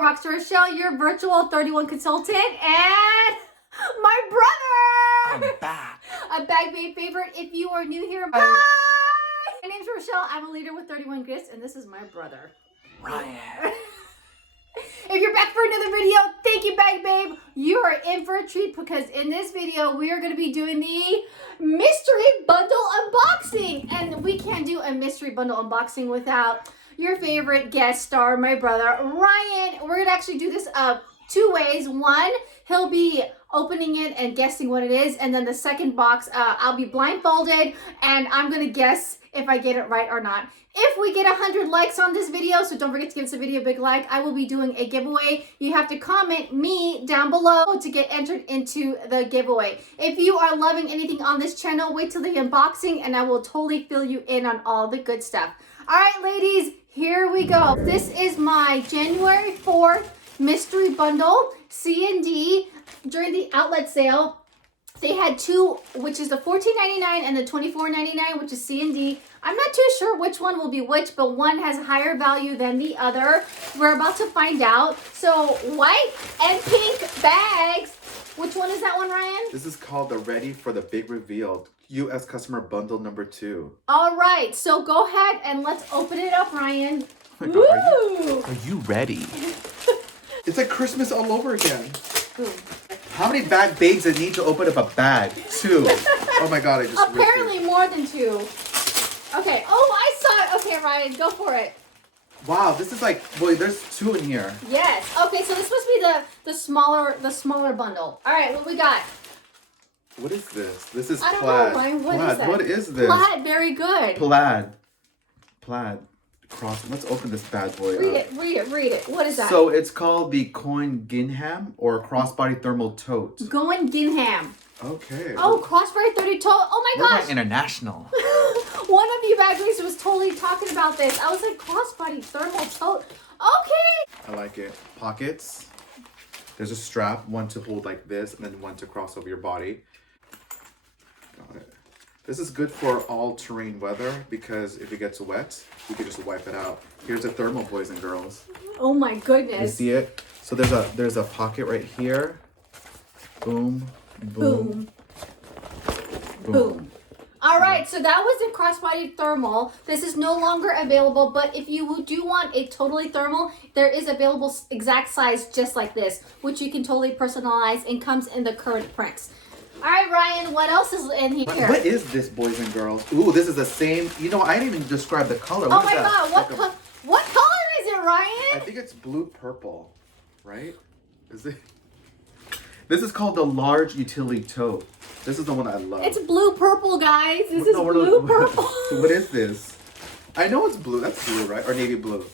Rockstar Rochelle, your virtual 31 consultant, and my brother! I'm back. A bag babe favorite. If you are new here, hi! My name's Rochelle. I'm a leader with 31 gifts, and this is my brother, Ryan. If you're back for another video, thank you, bag babe. You are in for a treat because in this video, we are going to be doing the mystery bundle unboxing. And we can't do a mystery bundle unboxing without your favorite guest star, my brother, Ryan. We're going to actually do this two ways. One, he'll be opening it and guessing what it is. And then the second box, I'll be blindfolded and I'm going to guess if I get it right or not. If we get 100 likes on this video, so don't forget to give this video a big like, I will be doing a giveaway. You have to comment me down below to get entered into the giveaway. If you are loving anything on this channel, wait till the unboxing and I will totally fill you in on all the good stuff. All right, ladies, here we go. This is my January 4th mystery bundle, C&D. During the outlet sale, they had two, which is the $14.99 and the $24.99, which is C&D. I'm not too sure which one will be which, but one has a higher value than the other. We're about to find out. So white and pink bags. Which one is that one, Ryan? This is called the Ready for the Big Reveal U.S. Customer Bundle number 2. All right, so go ahead and let's open it up, Ryan. Oh my God, Woo! are you ready? It's like Christmas all over again. Ooh. How many bag babes that need to open up a bag? 2. Oh my God, I just Apparently more than 2. Okay. Oh, I saw it. Okay, Ryan, go for it. Wow, this is like, boy, there's 2 in here. Yes. Okay, so this must be the smaller bundle. All right, what we got? What is this? This is I don't plaid. know, Ryan. What plaid. is that? What is this? Plaid. Very good. Plaid. Cross. Let's open this bad boy Read up. it. Read it. Read it. What is that? So it's called the Coin Gingham or Crossbody Thermal Tote. Going Gingham. Okay. Oh, Crossbody 30 tote. Oh my gosh. International. One of you bag babes was totally talking about this. I was like, Crossbody thermal tote. Okay. I like it. Pockets. There's a strap, one to hold like this, and then one to cross over your body. Got it. This is good for all-terrain weather because if it gets wet, you can just wipe it out. Here's a thermal, boys and girls. Oh my goodness. You see it? So there's a pocket right here. Boom, boom, Boom. All right, so that was the crossbody thermal. This is no longer available, but if you do want a totally thermal, there is available exact size just like this, which you can totally personalize and comes in the current prints. All right, Ryan, what else is in here? What is this, boys and girls? Ooh, this is the same. You know, I didn't even describe the color. Oh my God, what color is it, Ryan? I think it's blue purple, right? Is it? This is called the large utility tote. This is the one I love. It's blue purple, guys. This is blue purple. So what is this? I know it's blue. That's blue, right? Or navy blue.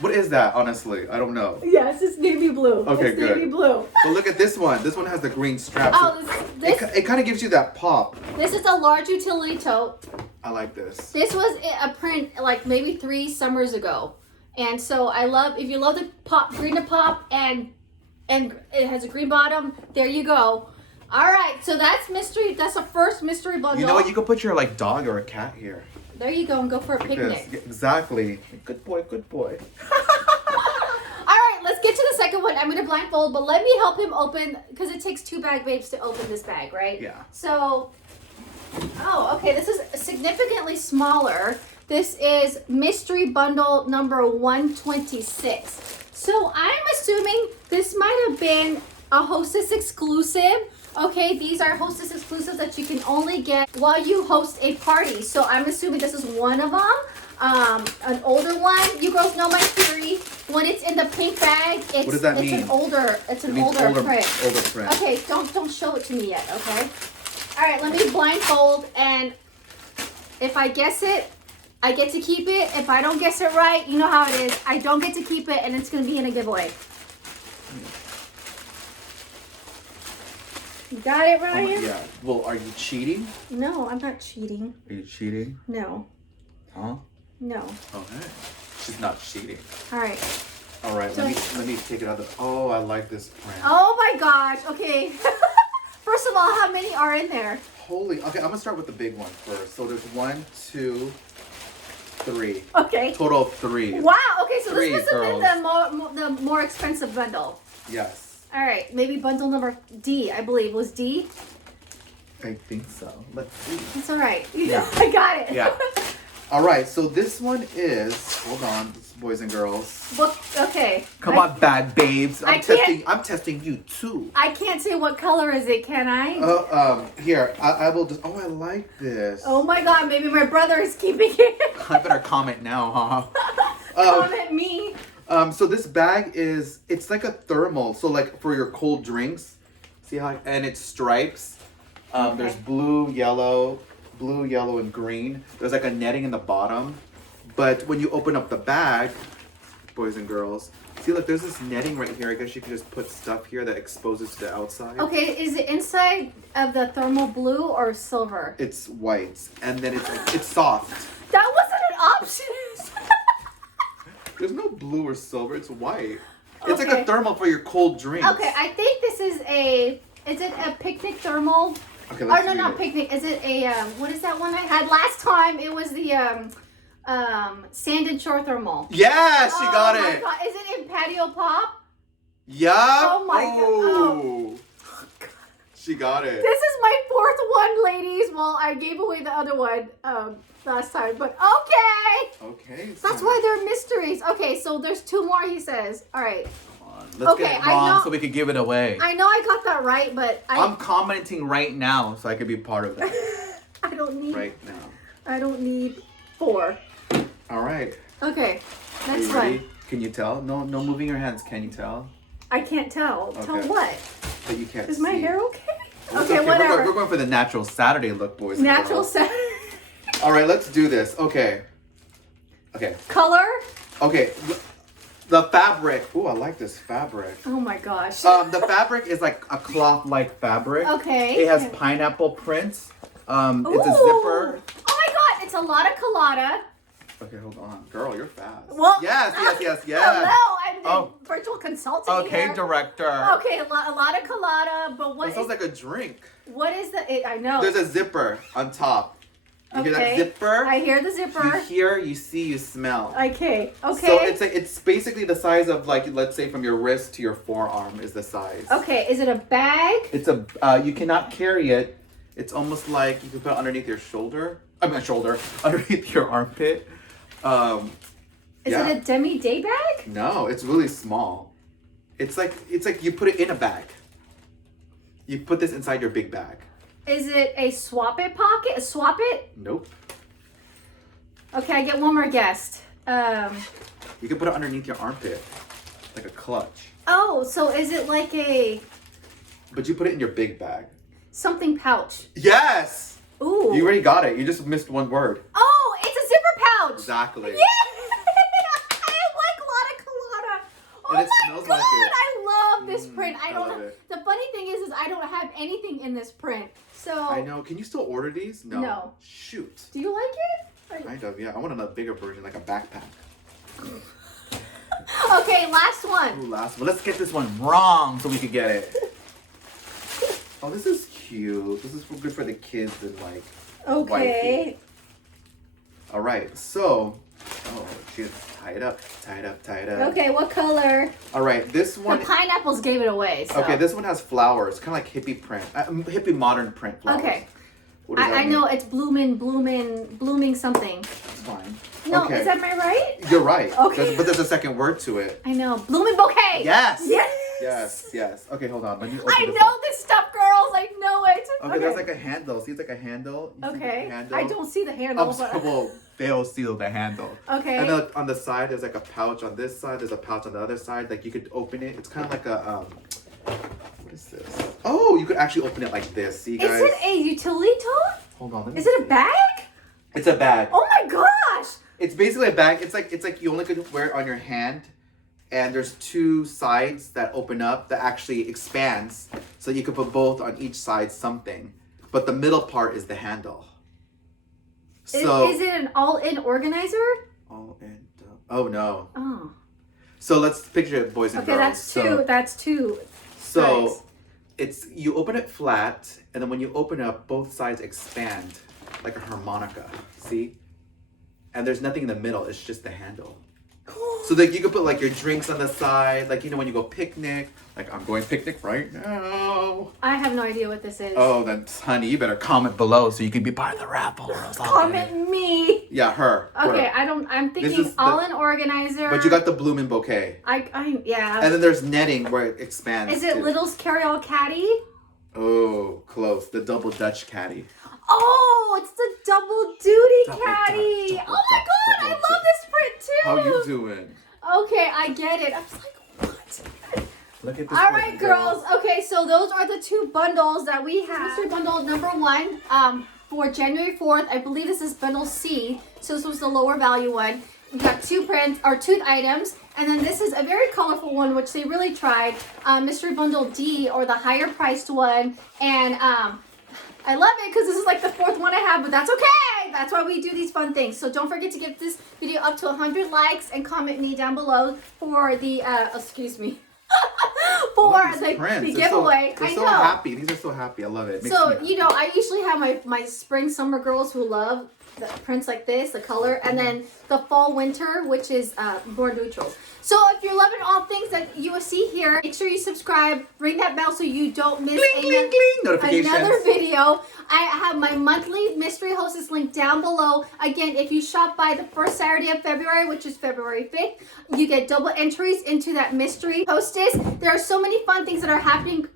What is that, honestly? I don't know. Yes, it's navy blue. Okay, it's good. Navy blue. But look at this one. This one has the green strap. Oh, It kind of gives you that pop. This is a large utility tote. I like this. This was a print like maybe 3 summers ago. And so I love, if you love the pop, green to pop and it has a green bottom, there you go. All right, so that's mystery. That's the first mystery bundle. You know what? You could put your like dog or a cat here. There you go and go for a picnic. Exactly. Good boy, good boy. All right, let's get to the second one. I'm going to blindfold, but let me help him open because it takes 2 bag babes to open this bag, right? Yeah. So, oh, okay, this is significantly smaller. This is mystery bundle number 126. So I'm assuming this might have been a Hostess exclusive. Okay, these are Hostess exclusives that you can only get while you host a party. So I'm assuming this is one of them. An older one. You girls know my theory. When it's in the pink bag, it's, what does that mean? An older print. Older print. Okay, don't show it to me yet, okay? All right, let me blindfold, and if I guess it, I get to keep it. If I don't guess it right, you know how it is. I don't get to keep it, and it's going to be in a giveaway. You got it, Ryan? Yeah. Well, are you cheating? No, I'm not cheating. Are you cheating? No. Huh? No. Okay. She's not cheating. All right. All right. So, let me take it out. Oh, I like this print. Oh my gosh. Okay. First of all, how many are in there? Holy. Okay, I'm gonna start with the big one first. So there's 1, 2, 3. Okay. Total of 3. Wow. Okay, so Three this must have girls. been the more expensive bundle. Yes. All right, maybe bundle number D, I believe, was D. I think so. Let's see. That's all right. Yeah. I got it. Yeah. All right, so this one is, hold on, boys and girls. What? Okay. Come on, bad babes. I can't- I'm testing you too. I can't say what color is it, can I? Here, I will just, I like this. Oh my God, maybe my brother is keeping it. I better comment now, huh? Comment me. So this bag is, it's like a thermal, so like for your cold drinks. See how, and it's stripes. There's blue, yellow, and green. There's like a netting in the bottom. But when you open up the bag, boys and girls, see, look, there's this netting right here. I guess you can just put stuff here that exposes to the outside. Okay, is it inside of the thermal blue or silver? It's white, and then it's soft. That wasn't an option. There's no blue or silver. It's white. It's like Okay. a thermal for your cold drinks. Okay, I think this is is it a picnic thermal? Okay, Oh, let's no, read not it. picnic. Is it a, what is that one I had last time? It was the, sand and shore thermal. Yes, she got Oh my it. God. Is it in patio pop? Yup. Oh my God. Oh. She got it. This is my fourth one, ladies. Well, I gave away the other one last time, but okay. Okay. That's why they're mysteries. Okay, so there's 2 more, he says. All right. Let's Okay, get it I wrong know- so we could give it away. I know I got that right, but I'm commenting right now so I could be part of that. I don't need Right now. I don't need 4. All right. Okay, Are next you ready? one. Can you tell? No moving your hands. Can you tell? I can't tell. Tell Okay. what? But you can't Is see. my hair okay? It's Okay, whatever. We're going for the natural Saturday look, boys. and Natural girls. set. All right, let's do this. Okay. Color? Okay. The fabric. Ooh, I like this fabric. Oh my gosh. The fabric is like a cloth-like fabric. Okay. It has pineapple prints. It's a Ooh. zipper. Oh my God, it's a lot of colada. Okay, hold on. Girl, you're fast. Well, yes. Hello, I'm the Oh. virtual consultant Okay, here. director. Okay, a lot of colada, but what It sounds is, like a drink. what is the, I know. There's a zipper on top. You hear that Okay. zipper? I hear the You zipper. hear, you see, you smell. Okay, okay. So it's basically the size of, like, let's say from your wrist to your forearm is the size. Okay, is it a bag? It's a you cannot carry it. It's almost like you can put it underneath your shoulder. Underneath your armpit. Is yeah. it a demi-day bag? No, it's really small. It's like you put it in a bag. You put this inside your big bag. Is it a swap it pocket? A swap it? Nope. Okay, I get one more guess. You can put it underneath your armpit, like a clutch. Oh, so is it like a But you put it in your big bag. something pouch? Yes. Ooh. You already got it. You just missed one word. Oh, it's a zipper pouch. Exactly. Yeah. I like a lot of colada. Oh And it my smells God, like it. I love this print. I I don't. love it. The funny thing is I don't have anything in this print. So. I know. Can you still order these? No. No. Shoot. Do you like it? Kind of, yeah. I want a bigger version, like a backpack. Okay, last one. Ooh, last one. Let's get this one wrong so we could get it. Oh, this is cute. This is good for the kids and like. Okay. Wifey. All right. So, she's tie it up. Okay, what color? All right. This The one. pineapples gave it away. So. Okay, this one has flowers, kind of like hippie print, hippie modern print flowers. Okay. What does that I mean? know it's blooming something. It's fine. No, Okay. is that my right? You're right. Okay. But there's a second word to it. I know. Blooming bouquet. Yes. Yes. Yes. Okay, hold on. Let me open I this know up. this stuff, girls. I know it. Okay, there's like a handle. See, it's like a handle. You see the Okay. handle? I don't see the handle, but Well, they'll seal the handle. okay. And then on the side, there's like a pouch on this side. There's a pouch on the other side. Like you could open it. It's kind of like a what is this? Oh, you could actually open it like this. See, guys? Is it a utility tote? Hold on. Let me Is it a see. bag? It's a bag. Oh my gosh! It's basically a bag. It's like you only could wear it on your hand, and there's 2 sides that open up that actually expands, so you could put both on each side something. But the middle part is the handle. So Is it an all-in organizer? all in. Oh no. Oh. So let's picture it, boys and Okay, girls. that's two. That's two. So sides. it's you open it flat, and then when you open it up, both sides expand like a harmonica. See? and there's nothing in the middle. It's just the handle. So like you can put like your drinks on the side, like you know when you go picnic. Like I'm going picnic right now. I have no idea what this is. Oh, then honey, you better comment below so you can be part of the raffle. Or else I'll get it. Comment me. Yeah, her. Okay, her. I'm thinking all-in organizer. But you got the blooming bouquet. Yeah. And then there's netting where it expands. Is it too. Little's carry-all caddy? Oh, close. The double Dutch caddy. Oh, it's the double duty caddy. Oh my god, I love this print too. How you doing? Okay, I get it. I was like, what? Look at this. All right, girls. Okay, so those are the two bundles that we have. Mystery bundle number 1 for January 4th. I believe this is bundle C. So this was the lower value one. We got 2 prints or 2 items. And then this is a very colorful one, which they really tried. Mystery bundle D, or the higher priced one. And I love it because this is like the 4th one I have, but that's okay. That's why we do these fun things. So don't forget to give this video up to 100 likes and comment me down below for the, excuse me. For the giveaway. They're I so know. happy. These are so happy. I love it. So, you know, I usually have my spring, summer girls who love the prints like this, the color, and then the fall, winter, which is more neutral. So if you're loving all things that you will see here, make sure you subscribe, ring that bell so you don't miss another video. I have my monthly mystery hostess link down below. Again, if you shop by the first Saturday of February, which is February 5th, you get double entries into that mystery hostess. There are so many fun things that are happening.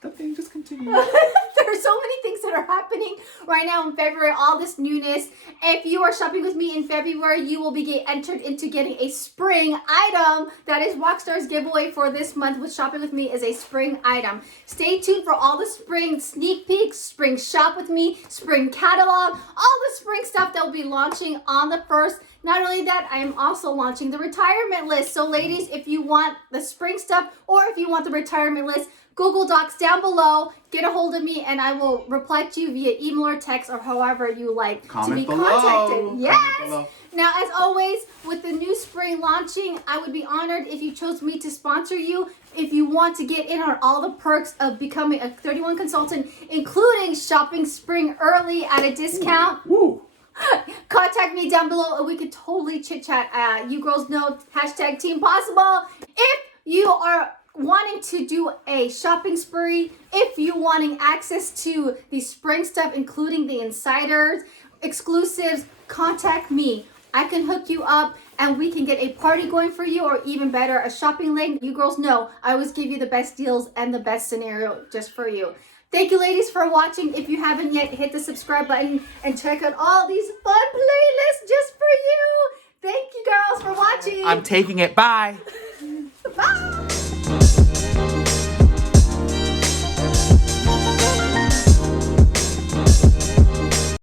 The thing just continues. There are so many things that are happening right now in February, all this newness. If you are shopping with me in February, you will be entered into getting a spring item. That is Rockstar's giveaway for this month with shopping with me is a spring item. Stay tuned for all the spring sneak peeks, spring shop with me, spring catalog, all the spring stuff that will be launching on the 1st. Not only that, I am also launching the retirement list. So ladies, if you want the spring stuff or if you want the retirement list, Google Docs down below, get a hold of me, and I will reply to you via email or text or however you like to be contacted. Yes! Now, as always, with the new spring launching, I would be honored if you chose me to sponsor you. If you want to get in on all the perks of becoming a 31 consultant, including shopping spring early at a discount. Woo. Contact me down below and we could totally chit chat. You girls know hashtag Team Possible. If you are wanting to do a shopping spree, if you're wanting access to the spring stuff, including the insiders, exclusives, contact me. I can hook you up and we can get a party going for you, or even better, a shopping link. You girls know I always give you the best deals and the best scenario just for you. Thank you, ladies, for watching. If you haven't yet, hit the subscribe button and check out all these fun playlists just for you. Thank you, girls, for watching. I'm taking it. Bye. Bye.